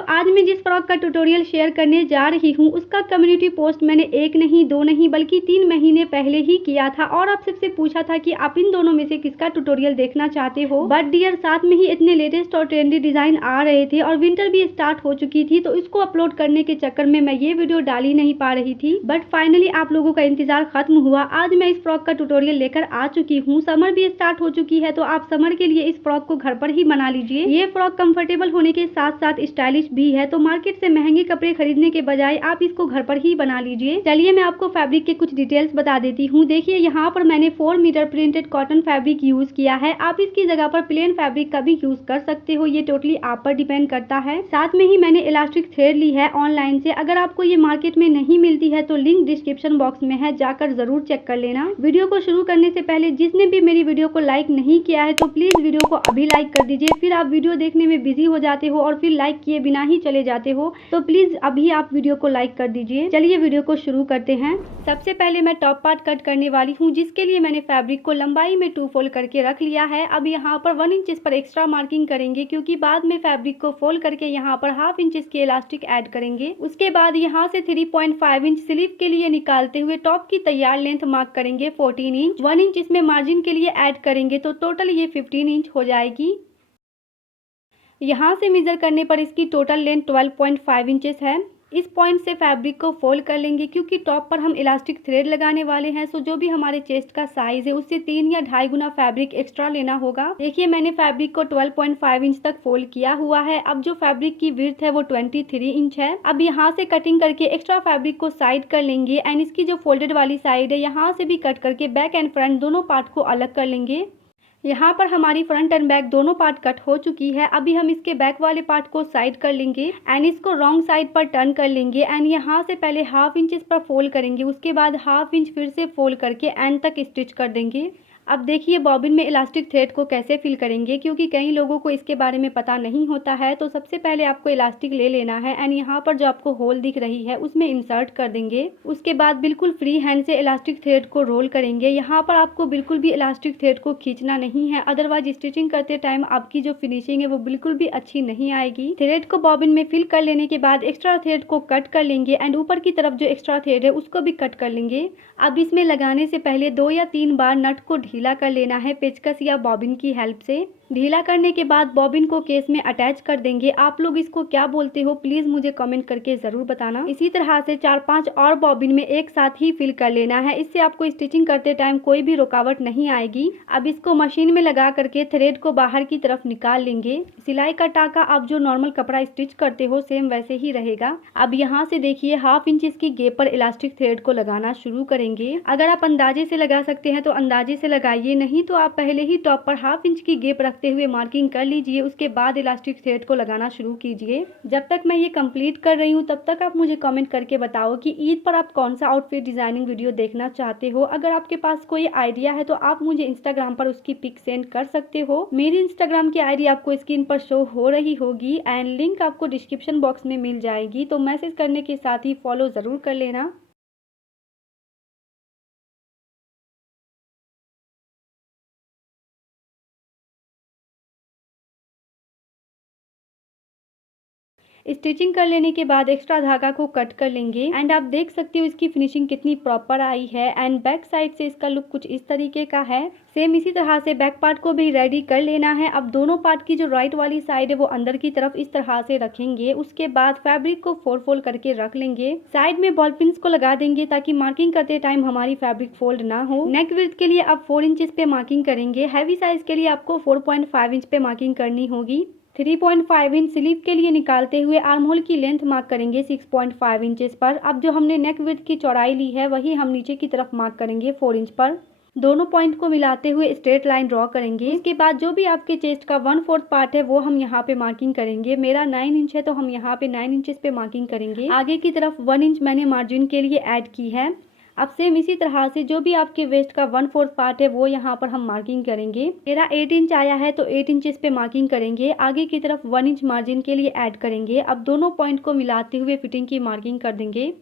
तो आज मैं जिस फ्रॉक का ट्यूटोरियल शेयर करने जा रही हूँ उसका कम्युनिटी पोस्ट मैंने 1 नहीं 2 नहीं बल्कि 3 महीने पहले ही किया था और आप सबसे पूछा था कि आप इन दोनों में से किसका ट्यूटोरियल देखना चाहते हो। बट डियर साथ में ही इतने लेटेस्ट और ट्रेंडी डिजाइन आ रहे थे और विंटर भी स्टार्ट हो चुकी थी, तो इसको अपलोड करने के चक्कर में मैं ये वीडियो डाल ही नहीं पा रही थी। बट फाइनली आप लोगों का इंतजार खत्म हुआ। आज मैं इस फ्रॉक का ट्यूटोरियल लेकर आ चुकी हूँ। समर भी स्टार्ट हो चुकी है तो आप समर के लिए इस फ्रॉक को घर पर ही बना लीजिए। ये फ्रॉक कंफर्टेबल होने के साथ साथ स्टाइलिश भी है, तो मार्केट से महंगे कपड़े खरीदने के बजाय आप इसको घर पर ही बना लीजिए। चलिए मैं आपको फैब्रिक के कुछ डिटेल्स बता देती हूँ। देखिए यहाँ पर मैंने 4 metre printed cotton fabric use किया है। आप इसकी जगह पर प्लेन फैब्रिक का भी यूज कर सकते हो, ये टोटली आप पर डिपेंड करता है। साथ में ही मैंने इलास्टिक थ्रेड ली है ऑनलाइन से। अगर आपको ये मार्केट में नहीं मिलती है तो लिंक डिस्क्रिप्शन बॉक्स में है, जाकर जरूर चेक कर लेना। वीडियो को शुरू करने से पहले जिसने भी मेरी वीडियो को लाइक नहीं किया है तो प्लीज वीडियो को अभी लाइक कर दीजिए। फिर आप वीडियो देखने में बिजी हो जाते हो और फिर लाइक किए बिना ही चले जाते हो, तो प्लीज अभी आप वीडियो को लाइक कर दीजिए। चलिए वीडियो को शुरू करते हैं। सबसे पहले मैं टॉप पार्ट कट करने वाली हूँ, जिसके लिए मैंने फैब्रिक को लंबाई में 2 फोल्ड करके रख लिया है। अब यहाँ पर 1 इंच पर एक्स्ट्रा मार्किंग करेंगे, क्योंकि बाद में फैब्रिक को फोल्ड करके यहाँ पर हाफ इंच की इलास्टिक ऐड करेंगे। उसके बाद यहाँ से 3.5 इंच स्लीव के लिए निकालते हुए टॉप की तैयार लेंथ मार्क करेंगे 14 इंच। 1 इंच इसमें मार्जिन के लिए ऐड करेंगे तो टोटल ये 15 इंच हो जाएगी। यहाँ से मेजर करने पर इसकी टोटल लेंथ 12.5 इंचेस है। इस पॉइंट से फैब्रिक को फोल्ड कर लेंगे, क्योंकि टॉप पर हम इलास्टिक थ्रेड लगाने वाले हैं। सो जो भी हमारे चेस्ट का साइज है उससे 3 या 2.5 गुना फैब्रिक एक्स्ट्रा लेना होगा। देखिए मैंने फैब्रिक को 12.5 इंच तक फोल्ड किया हुआ है। अब जो फैब्रिक की विड्थ है वो 23 इंच है। अब यहाँ से कटिंग करके एक्स्ट्रा फैब्रिक को साइड कर लेंगे एंड इसकी जो फोल्डेड वाली साइड है यहाँ से भी कट करके बैक एंड फ्रंट दोनों पार्ट को अलग कर लेंगे। यहाँ पर हमारी फ्रंट एंड बैक दोनों पार्ट कट हो चुकी है। अभी हम इसके बैक वाले पार्ट को साइड कर लेंगे एंड इसको रॉन्ग साइड पर टर्न कर लेंगे एंड यहाँ से पहले हाफ इंच पर फोल्ड करेंगे, उसके बाद हाफ इंच फिर से फोल्ड करके एंड तक स्टिच कर देंगे। अब देखिए बॉबिन में इलास्टिक थ्रेड को कैसे फिल करेंगे, क्योंकि कई लोगों को इसके बारे में पता नहीं होता है। तो सबसे पहले आपको इलास्टिक ले लेना है एंड यहाँ पर जो आपको होल दिख रही है उसमें इंसर्ट कर देंगे। उसके बाद बिल्कुल फ्री हैंड से इलास्टिक थ्रेड को रोल करेंगे। यहाँ पर आपको बिल्कुल भी इलास्टिक थ्रेड को खींचना नहीं है, अदरवाइज स्टिचिंग करते टाइम आपकी जो फिनिशिंग है वो बिल्कुल भी अच्छी नहीं आएगी। थ्रेड को बॉबिन में फिल कर लेने के बाद एक्स्ट्रा थ्रेड को कट कर लेंगे एंड ऊपर की तरफ जो एक्स्ट्रा थ्रेड है उसको भी कट कर लेंगे। अब इसमें लगाने से पहले 2 या 3 बार नट को ढीला कर लेना है पेचकस या बॉबिन की हेल्प से। ढीला करने के बाद बॉबिन को केस में अटैच कर देंगे। आप लोग इसको क्या बोलते हो प्लीज मुझे कमेंट करके जरूर बताना। इसी तरह से 4-5 और बॉबिन में एक साथ ही फिल कर लेना है, इससे आपको स्टिचिंग करते टाइम कोई भी रुकावट नहीं आएगी। अब इसको मशीन में लगा करके थ्रेड को बाहर की तरफ निकाल लेंगे। सिलाई का टाका आप जो नॉर्मल कपड़ा स्टिच करते हो सेम वैसे ही रहेगा। अब यहाँ से देखिए हाफ इंच की गैप पर इलास्टिक थ्रेड को लगाना शुरू करेंगे। अगर आप अंदाजे से लगा सकते हैं तो अंदाजे से लगाइए, नहीं तो आप पहले ही टॉप पर हाफ इंच की गैप रखते हुए मार्किंग कर लीजिए। उसके बाद इलास्टिक थ्रेड को लगाना शुरू कीजिए। जब तक मैं ये कंप्लीट कर रही हूँ तब तक आप मुझे कमेंट करके बताओ कि ईद पर आप कौन सा आउटफिट डिजाइनिंग वीडियो देखना चाहते हो। अगर आपके पास कोई आइडिया है तो आप मुझे इंस्टाग्राम पर उसकी पिक सेंड कर सकते हो। मेरी इंस्टाग्राम की आईडी आपको स्क्रीन पर शो हो रही होगी एंड लिंक आपको डिस्क्रिप्शन बॉक्स में मिल जाएगी, तो मैसेज करने के साथ ही फॉलो जरूर कर लेना। स्टिचिंग कर लेने के बाद एक्स्ट्रा धागा को कट कर लेंगे एंड आप देख सकते हो इसकी फिनिशिंग कितनी प्रॉपर आई है एंड बैक साइड से इसका लुक कुछ इस तरीके का है। सेम इसी तरह से बैक पार्ट को भी रेडी कर लेना है। अब दोनों पार्ट की जो राइट वाली साइड है वो अंदर की तरफ इस तरह से रखेंगे। उसके बाद फैब्रिक को 4 फोल्ड करके रख लेंगे। साइड में बॉल पिन्स को लगा देंगे ताकि मार्किंग करते टाइम हमारी फैब्रिक फोल्ड ना हो। नेक विड्थ के लिए आप 4 इंच पे मार्किंग करेंगे। हैवी साइज के लिए आपको 4.5 इंच पे मार्किंग करनी होगी। 3.5 इंच स्लीव के लिए निकालते हुए आर्म होल की लेंथ मार्क करेंगे 6.5 इंचेस पर। अब जो हमने नेक विड्थ की चौड़ाई ली है वही हम नीचे की तरफ मार्क करेंगे 4 इंच पर। दोनों पॉइंट को मिलाते हुए स्ट्रेट लाइन ड्रॉ करेंगे। इसके बाद जो भी आपके चेस्ट का 1/4 पार्ट है वो हम यहाँ पे मार्किंग करेंगे। मेरा 9 इंच है तो हम यहाँ पे 9 इंचेस पे मार्किंग करेंगे। आगे की तरफ 1 इंच मैंने मार्जिन के लिए ऐड की है। अब सेम इसी तरह से जो भी आपके वेस्ट का 1/4 पार्ट है वो यहाँ पर हम मार्किंग करेंगे। मेरा 8 इंच आया है तो 8 इंचेस पे मार्किंग करेंगे। आगे की तरफ 1 इंच मार्जिन के लिए ऐड करेंगे। अब दोनों पॉइंट को मिलाते हुए फिटिंग की मार्किंग कर देंगे।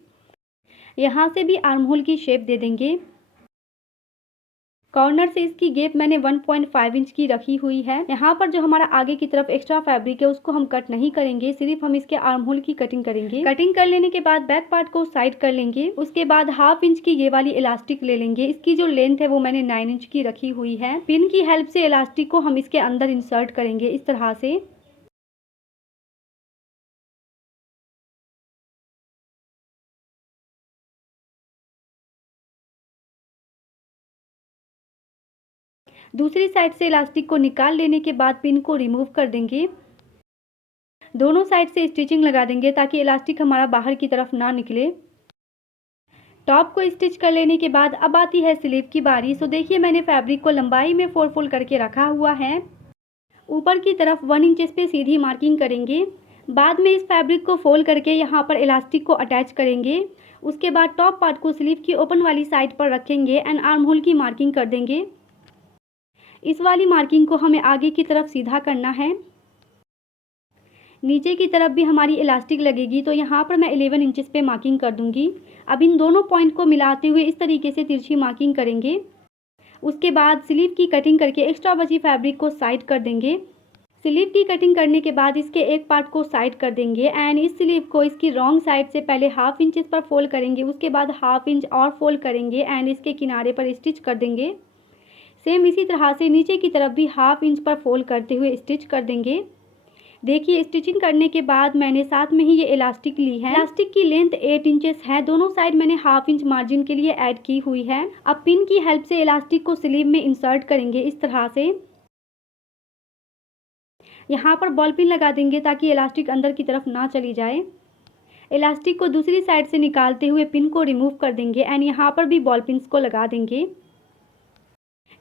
यहाँ से भी आर्म होल की शेप दे देंगे। कॉर्नर से इसकी गेप मैंने 1.5 इंच की रखी हुई है। यहाँ पर जो हमारा आगे की तरफ एक्स्ट्रा फैब्रिक है उसको हम कट नहीं करेंगे, सिर्फ हम इसके आर्म होल की कटिंग करेंगे। कटिंग कर लेने के बाद बैक पार्ट को साइड कर लेंगे। उसके बाद हाफ इंच की ये वाली इलास्टिक ले लेंगे। इसकी जो लेंथ है वो मैंने 9 इंच की रखी हुई है। पिन की हेल्प से इलास्टिक को हम इसके अंदर इंसर्ट करेंगे इस तरह से। दूसरी साइड से इलास्टिक को निकाल लेने के बाद पिन को रिमूव कर देंगे। दोनों साइड से स्टिचिंग लगा देंगे ताकि इलास्टिक हमारा बाहर की तरफ ना निकले। टॉप को स्टिच कर लेने के बाद अब आती है स्लीव की बारी। सो देखिए मैंने फैब्रिक को लंबाई में 4 फोल्ड करके रखा हुआ है। ऊपर की तरफ 1 इंच पे सीधी मार्किंग करेंगे। बाद में इस फैब्रिक को फोल्ड करके यहाँ पर इलास्टिक को अटैच करेंगे। उसके बाद टॉप पार्ट को स्लीव की ओपन वाली साइड पर रखेंगे एंड आर्म होल की मार्किंग कर देंगे। इस वाली मार्किंग को हमें आगे की तरफ सीधा करना है। नीचे की तरफ भी हमारी इलास्टिक लगेगी तो यहाँ पर मैं 11 इंचेस पे मार्किंग कर दूंगी। अब इन दोनों पॉइंट को मिलाते हुए इस तरीके से तिरछी मार्किंग करेंगे। उसके बाद स्लीव की कटिंग करके एक्स्ट्रा बची फैब्रिक को साइड कर देंगे। स्लीव की कटिंग करने के बाद इसके एक पार्ट को साइड कर देंगे एंड इस स्लीव को इसकी रॉन्ग साइड से पहले हाफ इंच पर फोल्ड करेंगे। उसके बाद हाफ इंच और फोल्ड करेंगे एंड इसके किनारे पर स्टिच कर देंगे। सेम इसी तरह से नीचे की तरफ भी हाफ इंच पर फोल्ड करते हुए स्टिच कर देंगे। देखिए स्टिचिंग करने के बाद मैंने साथ में ही ये इलास्टिक ली है। इलास्टिक की लेंथ 8 इंचेस है। दोनों साइड मैंने हाफ इंच मार्जिन के लिए ऐड की हुई है। अब पिन की हेल्प से इलास्टिक को स्लीव में इंसर्ट करेंगे इस तरह से। यहाँ पर बॉल पिन लगा देंगे ताकि इलास्टिक अंदर की तरफ ना चली जाए। इलास्टिक को दूसरी साइड से निकालते हुए पिन को रिमूव कर देंगे एंड यहाँ पर भी बॉल पिन्स को लगा देंगे।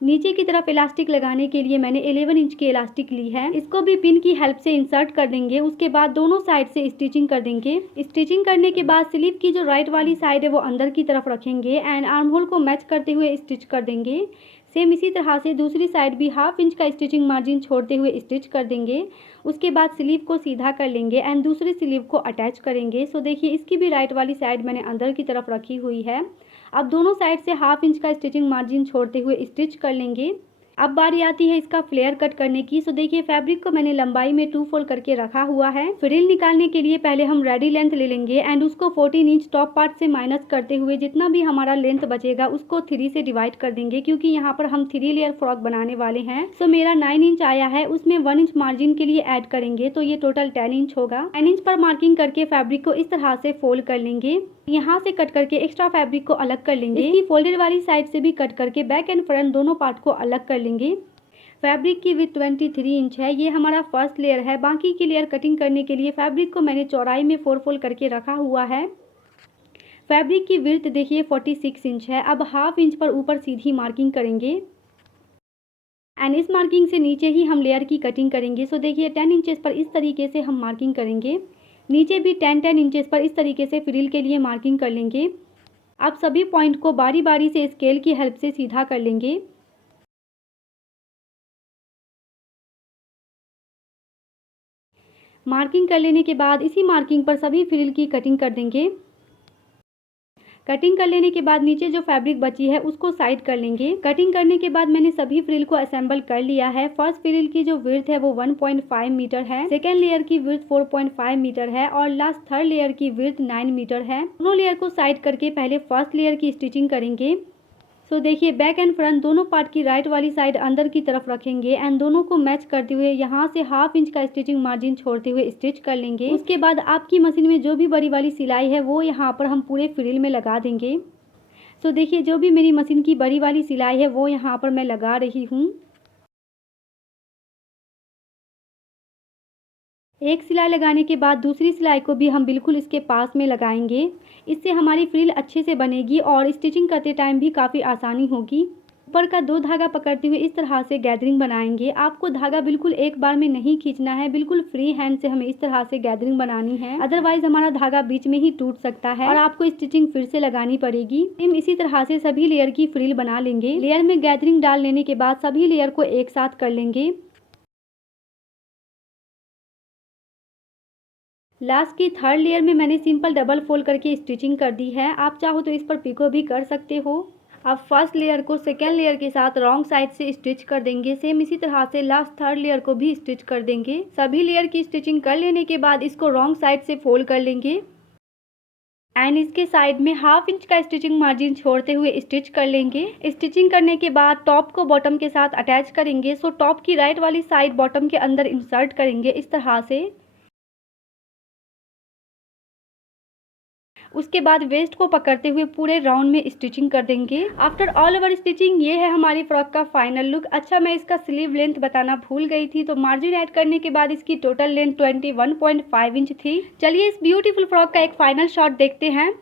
नीचे की तरफ इलास्टिक लगाने के लिए मैंने 11 इंच की इलास्टिक ली है। इसको भी पिन की हेल्प से इंसर्ट कर देंगे। उसके बाद दोनों साइड से स्टिचिंग कर देंगे। स्टिचिंग करने के बाद स्लीव की जो राइट वाली साइड है वो अंदर की तरफ रखेंगे एंड आर्म होल को मैच करते हुए स्टिच कर देंगे। सेम इसी तरह से दूसरी साइड भी हाफ इंच का स्टिचिंग मार्जिन छोड़ते हुए स्टिच कर देंगे। उसके बाद स्लीव को सीधा कर लेंगे एंड दूसरी स्लीव को अटैच करेंगे। सो देखिए इसकी भी राइट वाली साइड मैंने अंदर की तरफ रखी हुई है। अब दोनों साइड से हाफ इंच का स्टिचिंग मार्जिन छोड़ते हुए स्टिच कर लेंगे। अब बारी आती है इसका फ्लेयर कट करने की। सो देखिए फैब्रिक को मैंने लंबाई में 2 फोल्ड करके रखा हुआ है। फ्रिल निकालने के लिए पहले हम रेडी लेंथ ले लेंगे एंड उसको 14 इंच टॉप पार्ट से माइनस करते हुए जितना भी हमारा लेंथ बचेगा उसको 3 से डिवाइड कर देंगे, क्योंकि यहाँ पर हम 3 लेयर फ्रॉक बनाने वाले हैं। सो मेरा 9 इंच आया है, उसमें 1 इंच मार्जिन के लिए ऐड करेंगे तो ये टोटल 10 इंच होगा। 10 इंच पर मार्किंग करके फैब्रिक को इस तरह से फोल्ड कर लेंगे। यहाँ से कट करके एक्स्ट्रा फैब्रिक को अलग कर लेंगे। इसकी फोल्डेड वाली साइड से भी कट करके बैक एंड फ्रंट दोनों पार्ट को अलग कर लेंगे। फैब्रिक की विड्थ 23 इंच है। ये हमारा फर्स्ट लेयर है। बाकी की लेयर कटिंग करने के लिए फैब्रिक को मैंने चौड़ाई में 4 फोल्ड करके रखा हुआ है। फैब्रिक की विड्थ देखिए 46 इंच है। अब हाफ इंच पर ऊपर सीधी मार्किंग करेंगे एंड इस मार्किंग से नीचे ही हम लेयर की कटिंग करेंगे। सो देखिए 10 इंचेस पर इस तरीके से हम मार्किंग करेंगे। नीचे भी 10 इंचेस पर इस तरीके से फ्रिल के लिए मार्किंग कर लेंगे। अब सभी पॉइंट को बारी बारी से स्केल की हेल्प से सीधा कर लेंगे। मार्किंग कर लेने के बाद इसी मार्किंग पर सभी फ्रिल की कटिंग कर देंगे। कटिंग कर लेने के बाद नीचे जो फैब्रिक बची है उसको साइड कर लेंगे। कटिंग करने के बाद मैंने सभी फ्रिल को असेंबल कर लिया है। फर्स्ट फ्रिल की जो विड्थ है वो 1.5 मीटर है। सेकेंड लेयर की विड्थ 4.5 मीटर है और लास्ट थर्ड लेयर की विड्थ 9 मीटर है। दोनों लेयर को साइड करके पहले फर्स्ट लेयर की स्टिचिंग करेंगे। सो देखिए बैक एंड फ्रंट दोनों पार्ट की राइट वाली साइड अंदर की तरफ रखेंगे एंड दोनों को मैच करते हुए यहाँ से हाफ इंच का स्टिचिंग मार्जिन छोड़ते हुए स्टिच कर लेंगे। उसके बाद आपकी मशीन में जो भी बड़ी वाली सिलाई है वो यहाँ पर हम पूरे फ्रिल में लगा देंगे। सो देखिए जो भी मेरी मशीन की बड़ी वाली सिलाई है वो यहाँ पर मैं लगा रही हूँ। एक सिलाई लगाने के बाद दूसरी सिलाई को भी हम बिल्कुल इसके पास में लगाएंगे। इससे हमारी फ्रिल अच्छे से बनेगी और स्टिचिंग करते टाइम भी काफ़ी आसानी होगी। ऊपर का 2 धागा पकड़ते हुए इस तरह से गैदरिंग बनाएंगे। आपको धागा बिल्कुल एक बार में नहीं खींचना है, बिल्कुल फ्री हैंड से हमें इस तरह से गैदरिंग बनानी है, अदरवाइज हमारा धागा बीच में ही टूट सकता है और आपको स्टिचिंग फिर से लगानी पड़ेगी। हम इसी तरह से सभी लेयर की फ्रिल बना लेंगे। लेयर में गैदरिंग डाल लेने के बाद सभी लेयर को एक साथ कर लेंगे। लास्ट की थर्ड लेयर में मैंने सिंपल डबल फोल्ड करके स्टिचिंग कर दी है। आप चाहो तो इस पर पिको भी कर सकते हो। अब फर्स्ट लेयर को सेकेंड लेयर के साथ रॉन्ग साइड से स्टिच कर देंगे। सेम इसी तरह से लास्ट थर्ड लेयर को भी स्टिच कर देंगे। सभी लेयर की स्टिचिंग कर लेने के बाद इसको रॉन्ग साइड से फोल्ड कर लेंगे एंड इसके साइड में 1/2 इंच का स्टिचिंग मार्जिन छोड़ते हुए स्टिच कर लेंगे। स्टिचिंग करने के बाद टॉप को बॉटम के साथ अटैच करेंगे। सो टॉप की राइट वाली साइड बॉटम के अंदर इंसर्ट करेंगे इस तरह से। उसके बाद वेस्ट को पकड़ते हुए पूरे राउंड में स्टिचिंग कर देंगे। आफ्टर ऑल ओवर स्टिचिंग ये है हमारी फ्रॉक का फाइनल लुक। अच्छा, मैं इसका स्लीव लेंथ बताना भूल गई थी, तो मार्जिन ऐड करने के बाद इसकी टोटल लेंथ 21.5 इंच थी। चलिए इस ब्यूटीफुल फ्रॉक का एक फाइनल शॉट देखते हैं।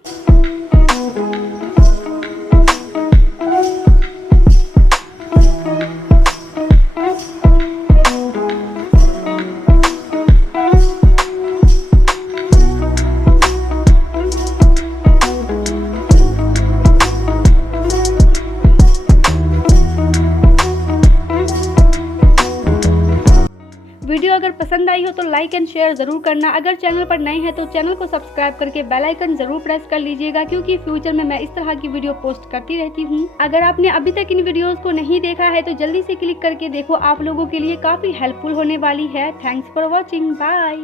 वीडियो अगर पसंद आई हो तो लाइक एंड शेयर जरूर करना। अगर चैनल पर नए हैं तो चैनल को सब्सक्राइब करके बेल आइकन जरूर प्रेस कर लीजिएगा, क्योंकि फ्यूचर में मैं इस तरह की वीडियो पोस्ट करती रहती हूँ। अगर आपने अभी तक इन वीडियोस को नहीं देखा है तो जल्दी से क्लिक करके देखो, आप लोगों के लिए काफी हेल्पफुल होने वाली है। Thanks for watching, bye.